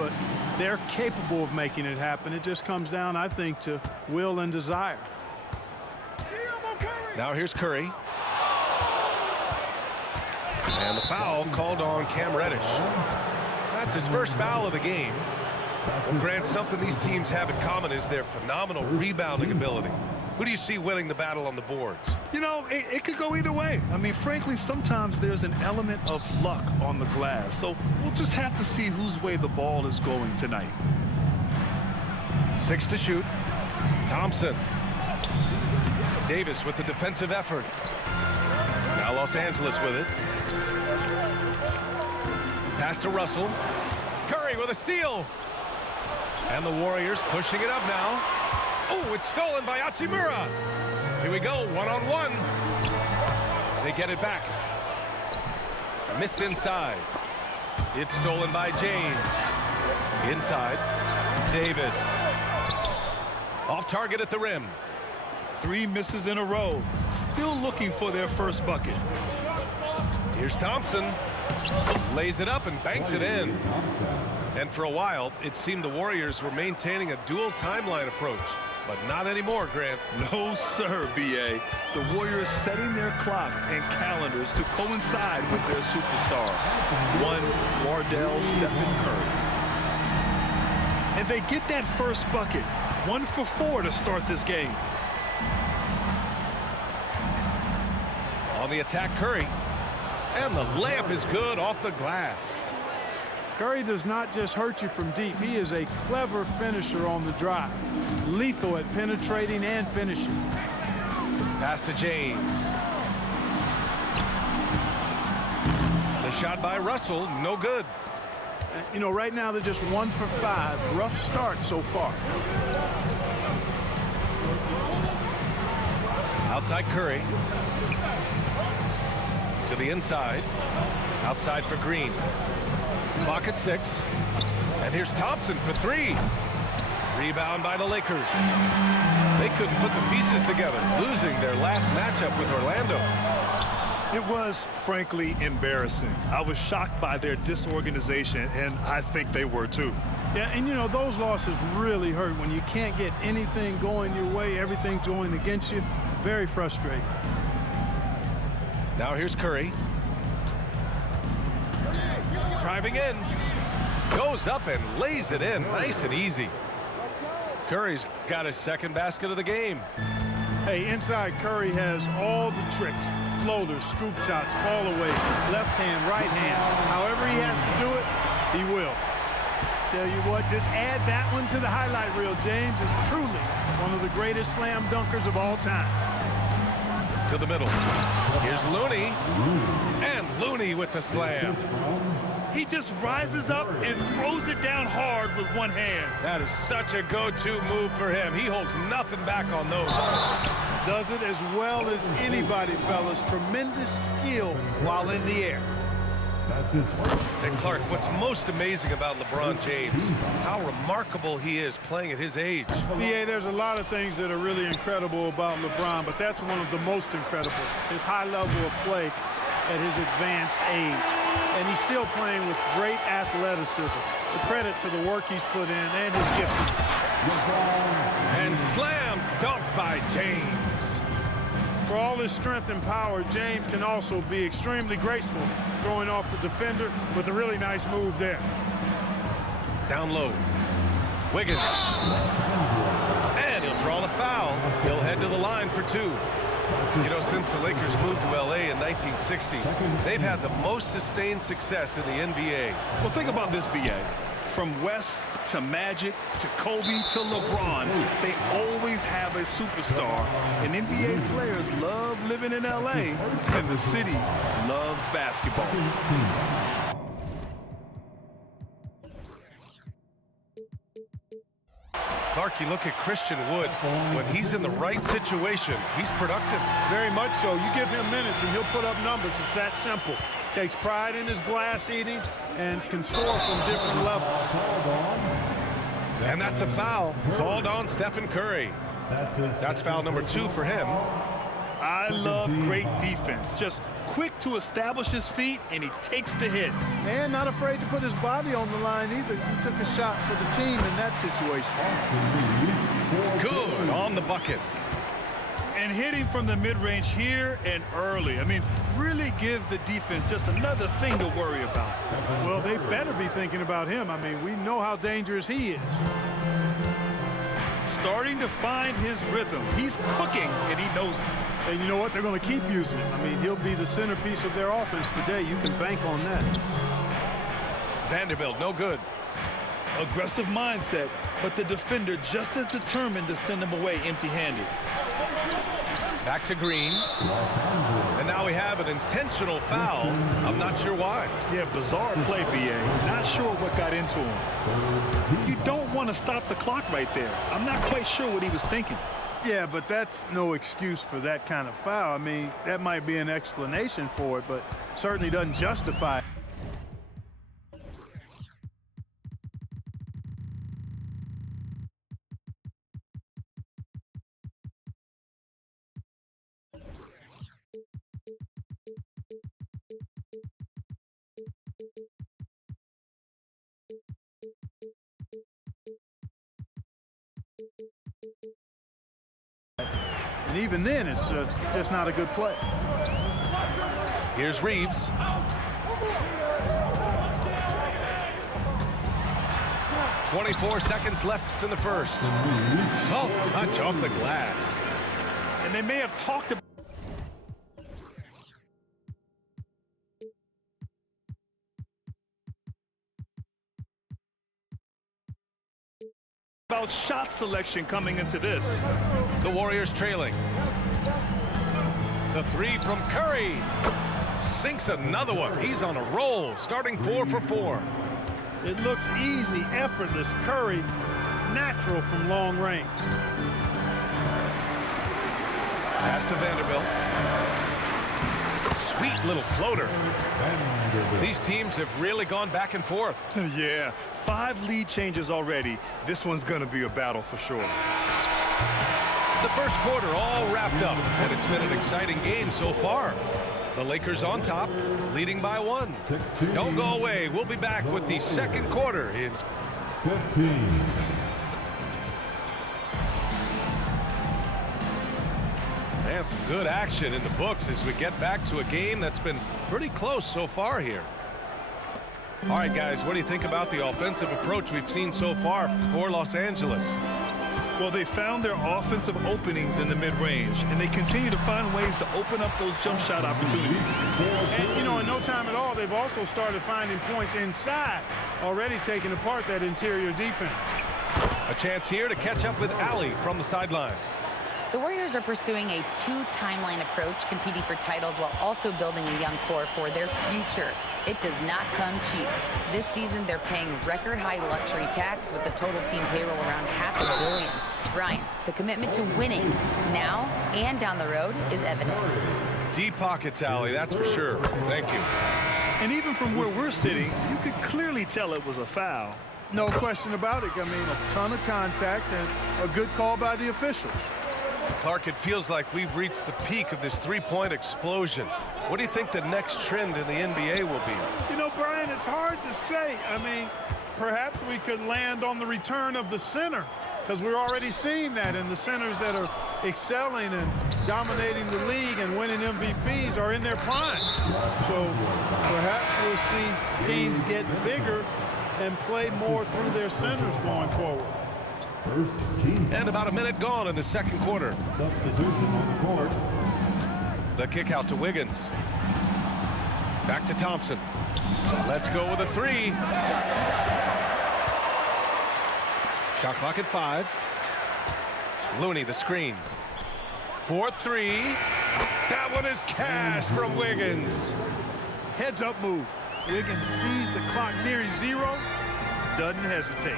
but they're capable of making it happen. It just comes down, I think, to will and desire. Now here's Curry. And the foul called on Cam Reddish. That's his first foul of the game. Well, Grant, something these teams have in common is their phenomenal rebounding ability. Who do you see winning the battle on the boards? You know, it could go either way. I mean, frankly, sometimes there's an element of luck on the glass. So we'll just have to see whose way the ball is going tonight. 6 to shoot. Thompson. Davis with the defensive effort. Now Los Angeles with it. Pass to Russell. Curry with a steal. And the Warriors pushing it up now. Oh, it's stolen by Hachimura. Here we go, one-on-one. They get it back. It's missed inside. It's stolen by James. Inside. Davis. Off target at the rim. 3 misses in a row. Still looking for their first bucket. Here's Thompson. Lays it up and banks it in. And for a while, it seemed the Warriors were maintaining a dual timeline approach. But not anymore, Grant. No, sir, B.A. The Warriors setting their clocks and calendars to coincide with their superstar. One, Wardell Stephen Curry. And they get that first bucket. 1 for 4 to start this game. On the attack, Curry. And the layup is good off the glass. Curry does not just hurt you from deep. He is a clever finisher on the drive. Lethal at penetrating and finishing. Pass to James. The shot by Russell, no good. You know, right now they're just 1 for 5. Rough start so far. Outside Curry. To the inside. Outside for Green. Clock at 6. And here's Thompson for 3. Rebound by the Lakers. They couldn't put the pieces together, losing their last matchup with Orlando. It was, frankly, embarrassing. I was shocked by their disorganization, and I think they were too. Yeah, and you know, those losses really hurt when you can't get anything going your way, everything's going against you. Very frustrating. Now here's Curry. Driving in. Goes up and lays it in. Nice and easy. Curry's got his second basket of the game. Hey, inside Curry has all the tricks. Floaters, scoop shots, fall away, left hand, right hand. However he has to do it, he will. Tell you what, just add that one to the highlight reel. James is truly one of the greatest slam dunkers of all time. To the middle. Here's Looney. And Looney with the slam. He just rises up and throws it down hard with one hand. That is such a go-to move for him. He holds nothing back on those. Does it as well as anybody, fellas. Tremendous skill while in the air. And Clark, what's most amazing about LeBron James, how remarkable he is playing at his age. Yeah, there's a lot of things that are really incredible about LeBron, but that's one of the most incredible. His high level of play at his advanced age. And he's still playing with great athleticism. The credit to the work he's put in and his giftedness. And slam dunk by James. For all his strength and power, James can also be extremely graceful, throwing off the defender with a really nice move there. Down low. Wiggins. And he'll draw the foul. He'll head to the line for 2. You know, since the Lakers moved to L.A. in 1960, they've had the most sustained success in the NBA. Well, think about this, B.A. From West to Magic to Kobe to LeBron, they always have a superstar. And NBA players love living in L.A., and the city loves basketball. Clark, you look at Christian Wood. When he's in the right situation, he's productive. Very much so. You give him minutes and he'll put up numbers. It's that simple. Takes pride in his glass eating and can score from different levels. And that's a foul called on Stephen Curry. That's foul number 2 for him. I love great defense. Just quick to establish his feet, and he takes the hit. And not afraid to put his body on the line either. He took a shot for the team in that situation. Good on the bucket. And hitting from the mid-range here and early. I mean, really give the defense just another thing to worry about. Well, they better be thinking about him. I mean, we know how dangerous he is. Starting to find his rhythm. He's cooking, and he knows it. And you know what? They're going to keep using him. I mean, he'll be the centerpiece of their offense today. You can bank on that. Vanderbilt, no good. Aggressive mindset, but the defender just as determined to send him away empty-handed. Back to Green. And now we have an intentional foul. I'm not sure why. Yeah, bizarre play, B.A. Not sure what got into him. You don't want to stop the clock right there. I'm not quite sure what he was thinking. Yeah, but that's no excuse for that kind of foul. I mean, that might be an explanation for it, but certainly doesn't justify it. And even then, it's just not a good play. Here's Reeves. .24 seconds left in the first. Soft touch off the glass. And they may have talked about shot selection coming into this. The Warriors trailing. The three from Curry. Sinks another one. He's on a roll, starting 4 for 4. It looks easy, effortless. Curry, natural from long range. Pass to Vanderbilt. Sweet little floater. These teams have really gone back and forth. Yeah, 5 lead changes already. This one's going to be a battle for sure. The first quarter all wrapped up, and it's been an exciting game so far. The Lakers on top, leading by 1. Don't go away. We'll be back with the second quarter in 15. And some good action in the books as we get back to a game that's been pretty close so far here. All right, guys, what do you think about the offensive approach we've seen so far for Los Angeles? Well, they found their offensive openings in the mid-range, and they continue to find ways to open up those jump shot opportunities. And, you know, in no time at all, they've also started finding points inside, already taking apart that interior defense. A chance here to catch up with Allie from the sideline. The Warriors are pursuing a 2-timeline approach, competing for titles while also building a young core for their future. It does not come cheap. This season, they're paying record-high luxury tax with the total team payroll around $500 million. Brian, the commitment to winning now and down the road is evident. Deep pockets, Allie, that's for sure. Thank you. And even from where we're sitting, you could clearly tell it was a foul. No question about it. I mean, a ton of contact and a good call by the officials. Clark, it feels like we've reached the peak of this three-point explosion. What do you think the next trend in the NBA will be? You know, Brian, it's hard to say. I mean, perhaps we could land on the return of the center, because we're already seeing that in the centers that are excelling and dominating the league and winning MVPs are in their prime. So perhaps we'll see teams get bigger and play more through their centers going forward. First team. And about a minute gone in the second quarter. Substitution on the court. The kick out to Wiggins. Back to Thompson. Let's go with a 3. Shot clock at 5. Looney the screen. 4-3. That one is cash from Wiggins. Heads up move. Wiggins sees the clock nearing 0. Doesn't hesitate.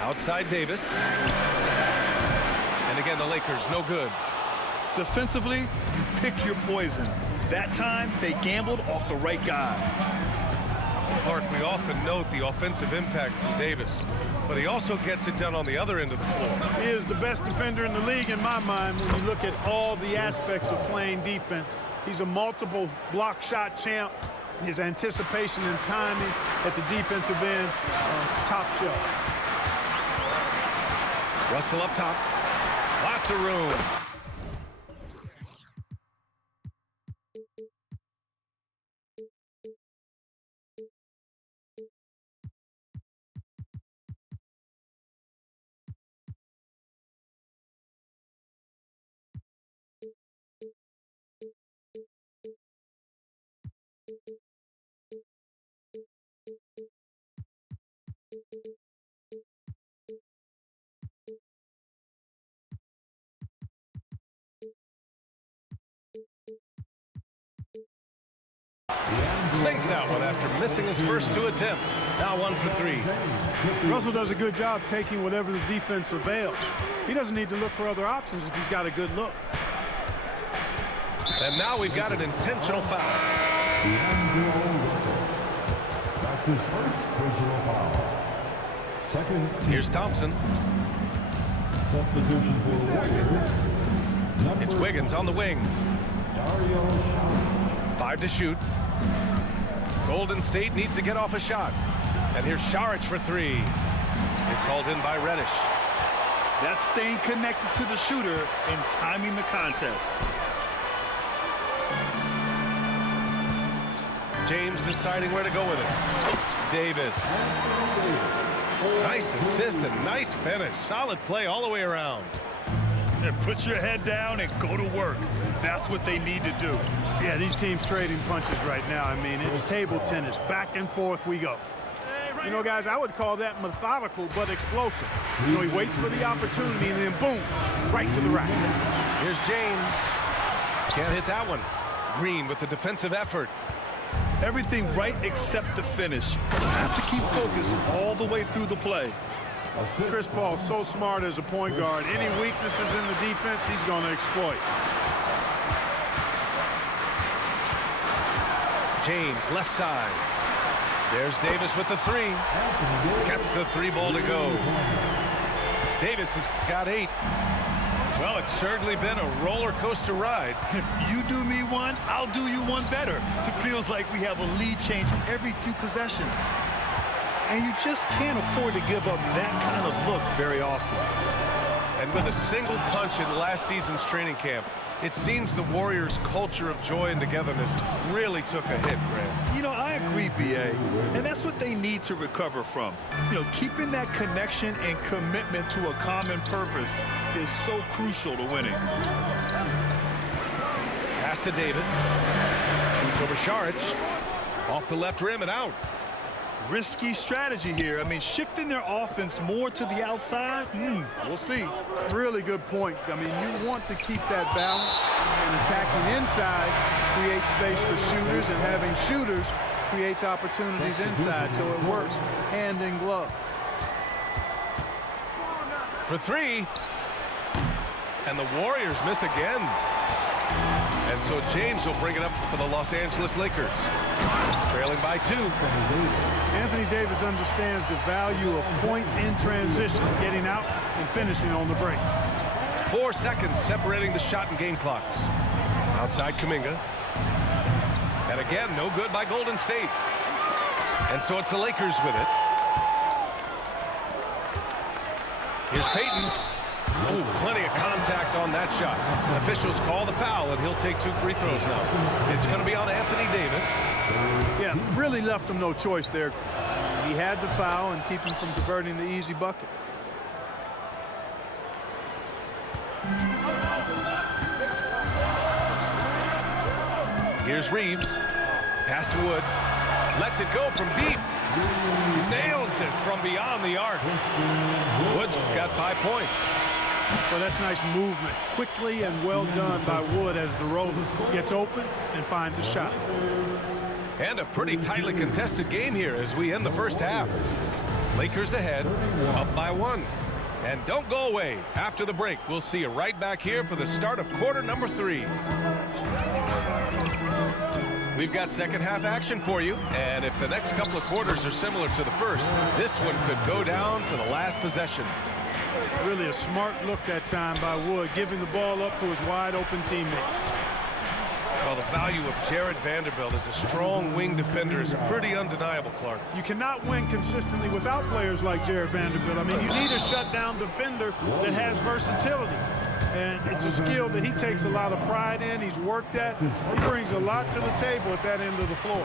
Outside Davis. And again, the Lakers, no good. Defensively, you pick your poison. That time, they gambled off the right guy. Clark, we often note the offensive impact from Davis, but he also gets it done on the other end of the floor. He is the best defender in the league in my mind when you look at all the aspects of playing defense. He's a multiple block shot champ. His anticipation and timing at the defensive end, top shelf. Russell up top. Lots of room. Sinks that one after missing his first 2 attempts. Now 1 for 3. Russell does a good job taking whatever the defense avails. He doesn't need to look for other options if he's got a good look. And now we've got an intentional foul. That's his first personal foul. Second team. Here's Thompson. Substitution for the Warriors. It's Wiggins on the wing. Dario Saric. 5 to shoot. Golden State needs to get off a shot. And here's Saric for 3. It's hauled in by Reddish. That's staying connected to the shooter and timing the contest. James deciding where to go with it. Davis. Nice assist and nice finish. Solid play all the way around. And put your head down and go to work. That's what they need to do. Yeah, these teams trading punches right now. I mean, it's table tennis. Back and forth we go. You know, guys, I would call that methodical but explosive. You know, he waits for the opportunity and then boom, right to the rack. Here's James. Can't hit that one. Green with the defensive effort. Everything right except the finish. You have to keep focused all the way through the play. Chris Paul's so smart as a point guard. Any weaknesses in the defense, he's going to exploit. James, left side. There's Davis with the 3. Gets the 3 ball to go. Davis has got 8. Well, it's certainly been a roller coaster ride. You do me one, I'll do you one better. It feels like we have a lead change every few possessions. And you just can't afford to give up that kind of look very often. And with a single punch in last season's training camp, it seems the Warriors' culture of joy and togetherness really took a hit, Grant. You know, I agree, B.A., and that's what they need to recover from. You know, keeping that connection and commitment to a common purpose is so crucial to winning. Pass to Davis. Shoots over Saric. Off the left rim and out. Risky strategy here. I mean, shifting their offense more to the outside, we'll see. Really good point. I mean, you want to keep that balance, and attacking inside creates space for shooters, and having shooters creates opportunities inside, so it works hand in glove. For 3. And the Warriors miss again. And so James will bring it up for the Los Angeles Lakers. Trailing by 2. Anthony Davis understands the value of points in transition, getting out and finishing on the break. 4 seconds separating the shot and game clocks. Outside Kuminga. And again, no good by Golden State. And so it's the Lakers with it. Here's Payton. Oh, plenty of contact on that shot. Officials call the foul, and he'll take 2 free throws now. It's going to be on Anthony Davis. Yeah, really left him no choice there. He had to foul and keep him from converting the easy bucket. Here's Reeves. Pass to Wood. Lets it go from deep. Nails it from beyond the arc. Wood's got 5 points. Well, that's nice movement. Quickly and well done by Wood as the roller gets open and finds a shot. And a pretty tightly contested game here as we end the first half. Lakers ahead, up by 1. And don't go away. After the break, we'll see you right back here for the start of quarter number 3. We've got second half action for you, and if the next couple of quarters are similar to the first, this one could go down to the last possession. Really a smart look that time by Wood, giving the ball up for his wide open teammate. Well, the value of Jared Vanderbilt as a strong wing defender is pretty undeniable, Clark. You cannot win consistently without players like Jared Vanderbilt. I mean, you need a shutdown defender that has versatility. And it's a skill that he takes a lot of pride in. He's worked at. He brings a lot to the table at that end of the floor.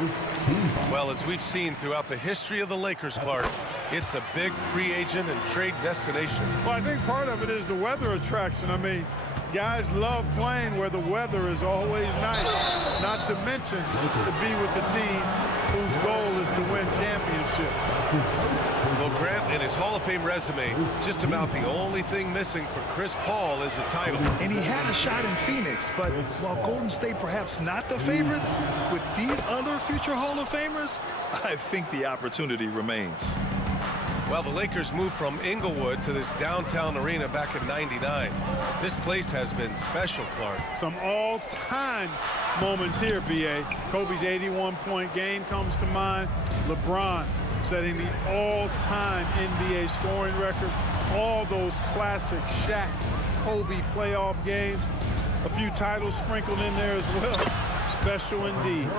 Well, as we've seen throughout the history of the Lakers, Clark, it's a big free agent and trade destination. Well, I think part of it is the weather attraction. I mean, guys love playing where the weather is always nice, not to mention to be with a team whose goal is to win championship. Well, Grant, in his Hall of Fame resume, just about the only thing missing for Chris Paul is a title. And he had a shot in Phoenix, but while Golden State perhaps not the favorites, with these other future Hall of Famers, I think the opportunity remains. Well, the Lakers moved from Inglewood to this downtown arena back in '99. This place has been special, Clark. Some all-time moments here, B.A. Kobe's 81-point game comes to mind. LeBron setting the all-time NBA scoring record. All those classic Shaq, Kobe playoff games. A few titles sprinkled in there as well. Special indeed.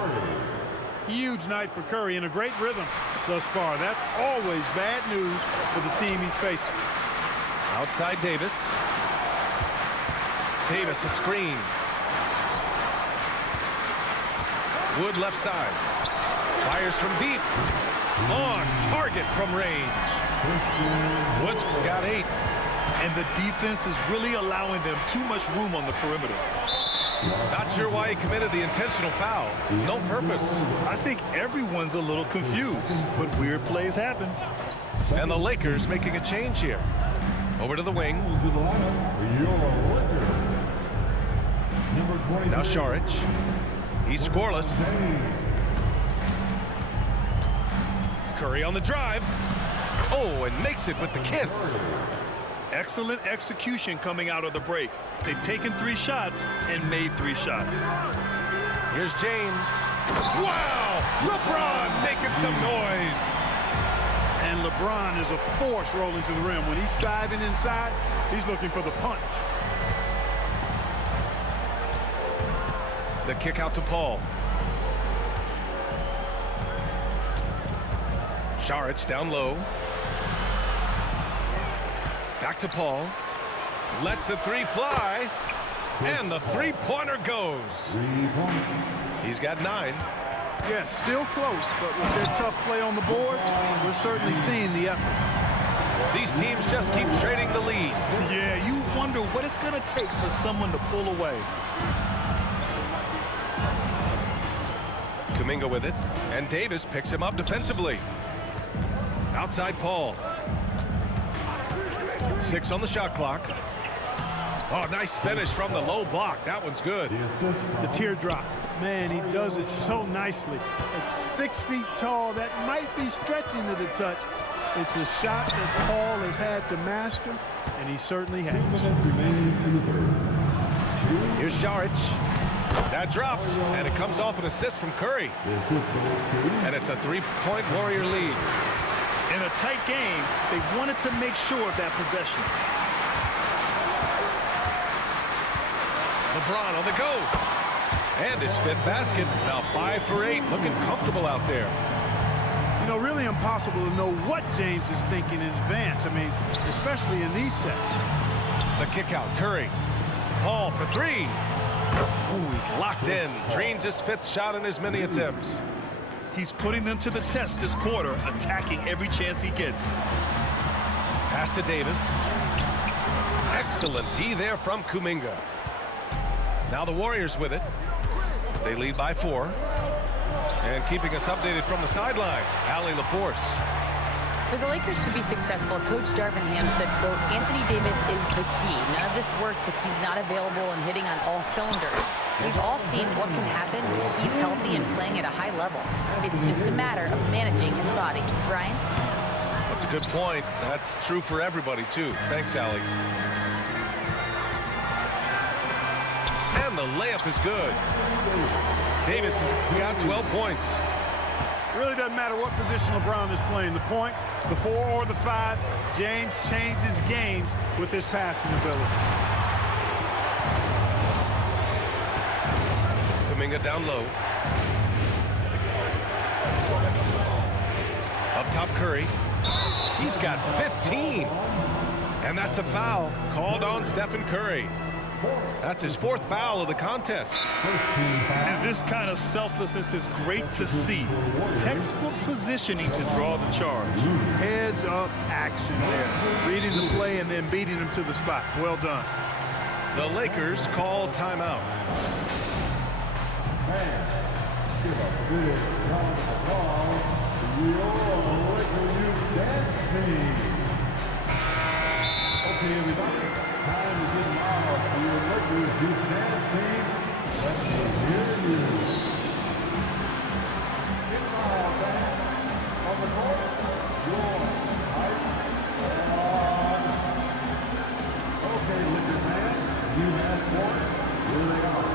Huge night for Curry and a great rhythm thus far. That's always bad news for the team he's facing. Outside Davis. Davis a screen. Wood left side. Fires from deep. On target from range. Wood's got 8. And the defense is really allowing them too much room on the perimeter. Not sure why he committed the intentional foul. No purpose. I think everyone's a little confused, but weird plays happen. And the Lakers making a change here. Over to the wing. To the lineup, your Lakers. Number 23. Now Šarić. He's scoreless. Curry on the drive. Oh, and makes it with the kiss. Excellent execution coming out of the break. They've taken 3 shots and made 3 shots. Here's James. Wow! LeBron making some noise. And LeBron is a force rolling to the rim. When he's diving inside, he's looking for the punch. The kick out to Paul. Šarić down low. Back to Paul. Lets the 3 fly. And the 3-pointer goes. He's got 9. Yeah, still close, but with their tough play on the boards, we're certainly seeing the effort. These teams just keep trading the lead. Yeah, you wonder what it's going to take for someone to pull away. Kuminga with it, and Davis picks him up defensively. Outside Paul. 6 on the shot clock. Oh, nice finish from the low block. That one's good. The teardrop. Man, he does it so nicely. At 6 feet tall, that might be stretching to the touch. It's a shot that Paul has had to master, and he certainly has. Here's Šarić. That drops, and it comes off an assist from Curry. And it's a 3-point Warrior lead. In a tight game, they wanted to make sure of that possession. LeBron on the go. And his 5th basket. Now 5 for 8. Looking comfortable out there. You know, really impossible to know what James is thinking in advance. I mean, especially in these sets. The kick out. Curry. Paul for 3. Ooh, he's locked in. Drains his 5th shot in as many attempts. He's putting them to the test this quarter, attacking every chance he gets. Pass to Davis. Excellent D there from Kuminga. Now the Warriors with it. They lead by 4. And keeping us updated from the sideline, Allie LaForce. For the Lakers to be successful, Coach Darvin Ham said, quote, Anthony Davis is the key. None of this works if he's not available and hitting on all cylinders. We've all seen what can happen when he's healthy and playing at a high level. It's just a matter of managing his body. Brian? That's a good point. That's true for everybody, too. Thanks, Allie. And the layup is good. Davis has got 12 points. Really doesn't matter what position LeBron is playing, the point, the 4 or the 5. James changes games with his passing ability. Kuminga down low. Up top, Curry. He's got 15. And that's a foul called on Stephen Curry. That's his 4th foul of the contest. And this kind of selflessness is great to see. Textbook positioning to draw the charge. Heads up action there. Reading the play and then beating him to the spot. Well done. The Lakers call timeout. Give a big round of applause to your Laker Youth Dance Team. Okay, everybody, time to get loud for your Lakers Youth Dance Team. Let's hear you. Get loud, band. On the court, your height and on. Okay, Lakers fans, you have points. Here they are.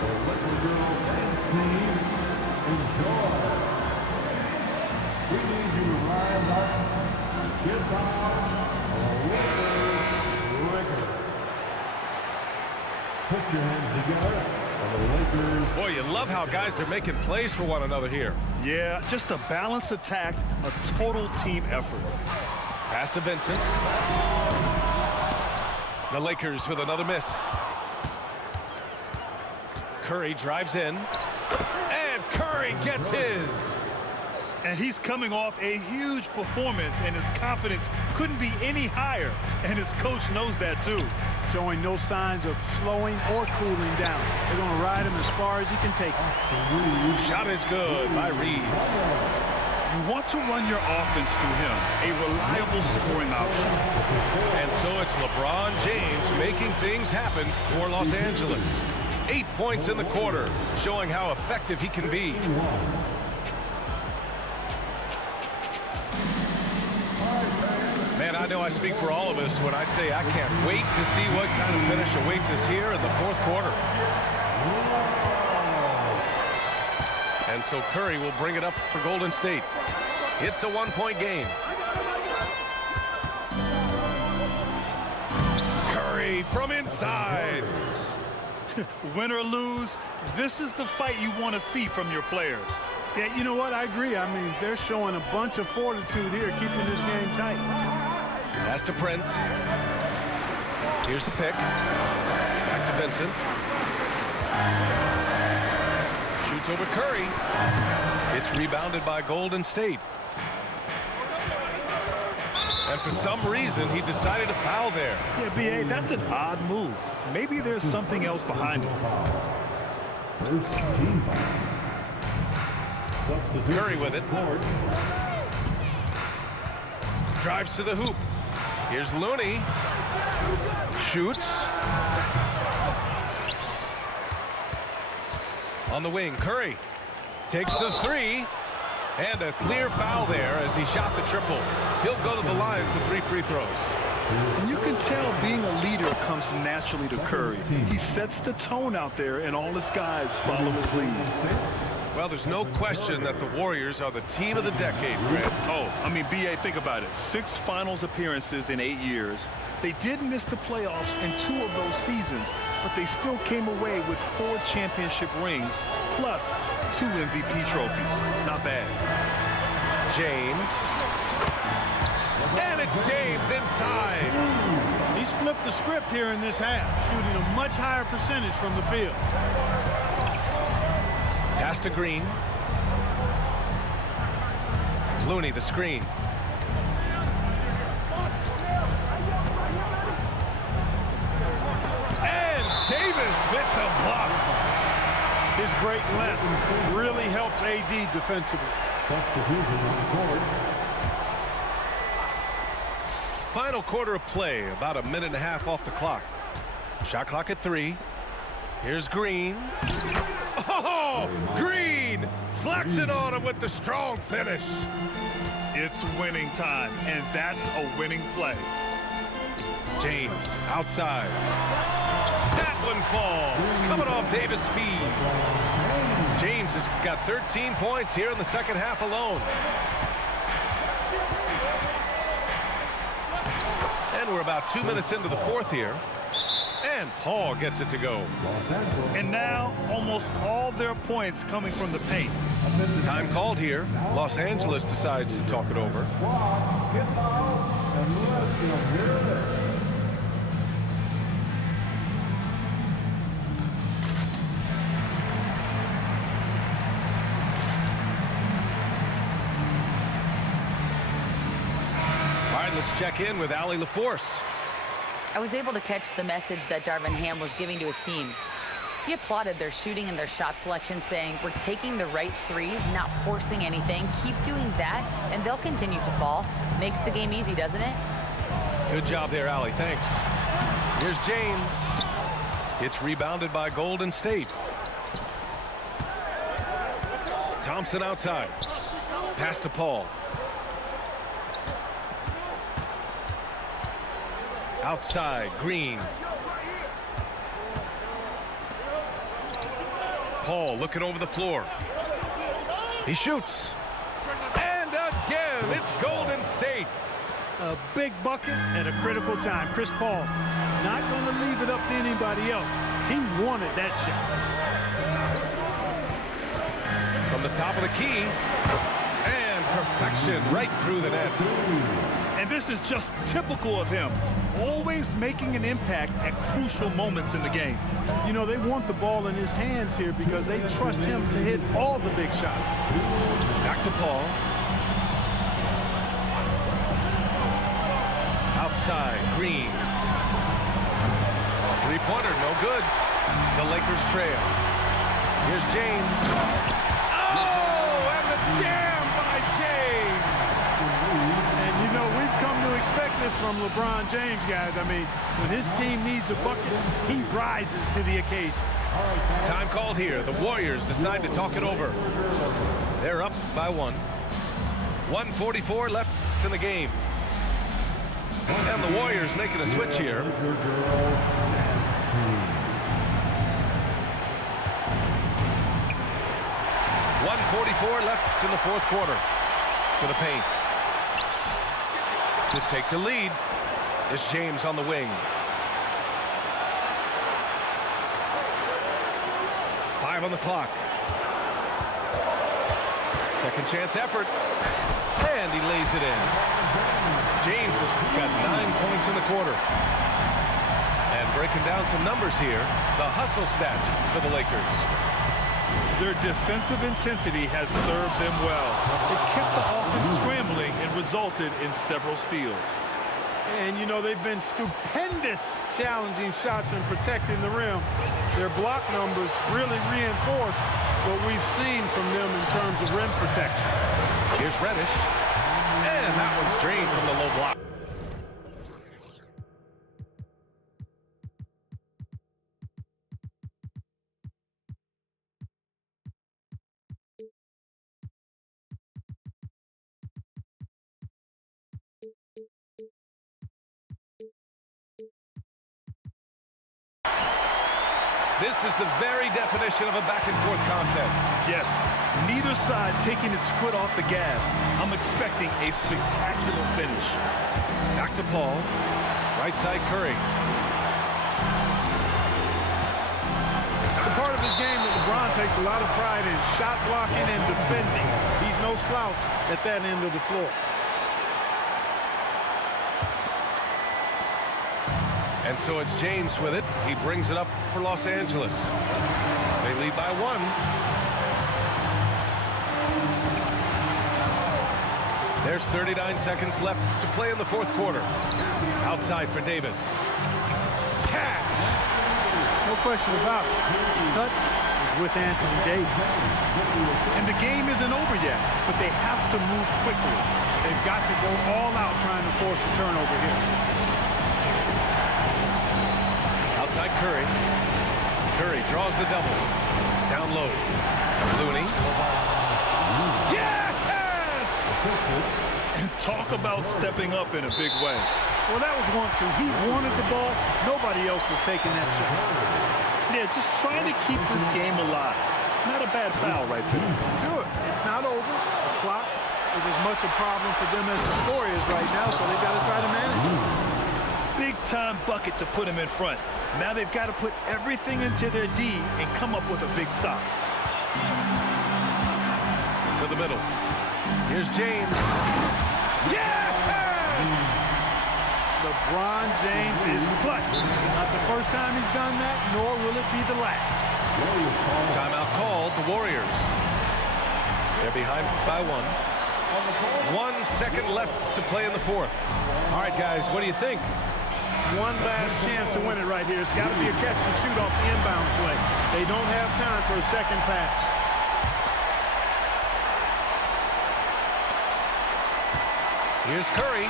The Laker Girl Dance Team, enjoy. We need you to rise up, get down, Lakers. Put your hands together for the Lakers. Boy, you love how guys are making plays for one another here. Yeah, just a balanced attack, a total team effort. Pass to Vincent. The Lakers with another miss. Curry drives in. And Curry gets his. And he's coming off a huge performance, and his confidence couldn't be any higher. And his coach knows that, too. Showing no signs of slowing or cooling down. They're going to ride him as far as he can take him. Shot is good by Reeves. You want to run your offense through him, a reliable scoring option. And so it's LeBron James making things happen for Los Angeles. 8 points in the quarter, showing how effective he can be. Man, I know I speak for all of us when I say I can't wait to see what kind of finish awaits us here in the 4th quarter. And so Curry will bring it up for Golden State. It's a 1-point game. Curry from inside. Win or lose, this is the fight you want to see from your players. Yeah, you know what? I agree. I mean, they're showing a bunch of fortitude here, keeping this game tight. Pass to Prince. Here's the pick. Back to Vincent. Shoots over Curry. It's rebounded by Golden State. And for some reason, he decided to foul there. Yeah, B.A., that's an odd move. Maybe there's something else behind it. First team foul. Curry with it. Drives to the hoop. Here's Looney. Shoots. On the wing, Curry takes the 3. And a clear foul there as he shot the triple. He'll go to the line for 3 free throws. And you can tell being a leader comes naturally to Curry. He sets the tone out there, and all his guys follow his lead. Well, there's no question that the Warriors are the team of the decade, Grant. Oh, I mean, B.A., think about it. 6 finals appearances in 8 years. They did miss the playoffs in 2 of those seasons, but they still came away with 4 championship rings, plus 2 MVP trophies. Not bad. James. And it's James inside. He's flipped the script here in this half, shooting a much higher percentage from the field. Pass to Green. Looney, the screen. And Davis with the block. His great length really helps AD defensively. Substitution on the court. Final quarter of play, about a minute and a half off the clock. Shot clock at 3. Here's Green. Oh, Green flexing on him with the strong finish. It's winning time, and that's a winning play. James outside. That one falls. Coming off Davis' feed. James has got 13 points here in the second half alone. And we're about 2 minutes into the fourth here. And Paul gets it to go. And now almost all their points coming from the paint. Time called here. Los Angeles decides to talk it over. All right, let's check in with Allie LaForce. I was able to catch the message that Darvin Ham was giving to his team. He applauded their shooting and their shot selection, saying, "We're taking the right threes, not forcing anything. Keep doing that, and they'll continue to fall." Makes the game easy, doesn't it? Good job there, Allie. Thanks. Here's James. It's rebounded by Golden State. Thompson outside. Pass to Paul. Outside, Green. Paul looking over the floor. He shoots. And again, it's Golden State. A big bucket at a critical time. Chris Paul not going to leave it up to anybody else. He wanted that shot. From the top of the key. And perfection right through the net. And this is just typical of him. Always making an impact at crucial moments in the game. You know, they want the ball in his hands here because they trust him to hit all the big shots. Back to Paul. Outside, Green. Three-pointer, no good. The Lakers trail. Here's James. Oh, and the jam by James. And, you know, we've come to expect this from LeBron James, guys. I mean, when his team needs a bucket, he rises to the occasion. Time called here. The Warriors decide to talk it over. They're up by one. 1:44 left in the game. And the Warriors making a switch here. 1:44 left in the fourth quarter. To the paint. To take the lead is James on the wing. 5 on the clock. Second chance effort. And he lays it in. James has got 9 points in the quarter. And breaking down some numbers here, the hustle stats for the Lakers. Their defensive intensity has served them well. It kept the offense scrambling and resulted in several steals. And, you know, they've been stupendous challenging shots and protecting the rim. Their block numbers really reinforce what we've seen from them in terms of rim protection. Here's Reddish. And that one's drained from the low block. This is the very definition of a back-and-forth contest. Yes, neither side taking its foot off the gas. I'm expecting a spectacular finish. Back to Paul. Right side, Curry. It's a part of his game that LeBron takes a lot of pride in, shot blocking and defending. He's no slouch at that end of the floor. And so it's James with it. He brings it up for Los Angeles. They lead by 1. There's 39 seconds left to play in the fourth quarter. Outside for Davis. Cash! No question about it. The touch is with Anthony Davis. And the game isn't over yet, but they have to move quickly. They've got to go all out trying to force a turnover here. Outside Curry. Curry draws the double. Down low. Looney. Yes! And talk about stepping up in a big way. Well, that was 1-2. He wanted the ball. Nobody else was taking that shot. Yeah, just trying to keep this game alive. Not a bad foul right there. Sure, it's not over. The clock is as much a problem for them as the score is right now, so they've got to try to manage it. Big-time bucket to put him in front. Now they've got to put everything into their D and come up with a big stop. To the middle. Here's James. Yes! LeBron James is clutch. Not the first time he's done that, nor will it be the last. Timeout called, the Warriors. They're behind by 1. 1 second left to play in the fourth. All right, guys, what do you think? One last chance to win it right here. It's got to be a catch and shoot off the inbound play. They don't have time for a second pass. Here's Curry.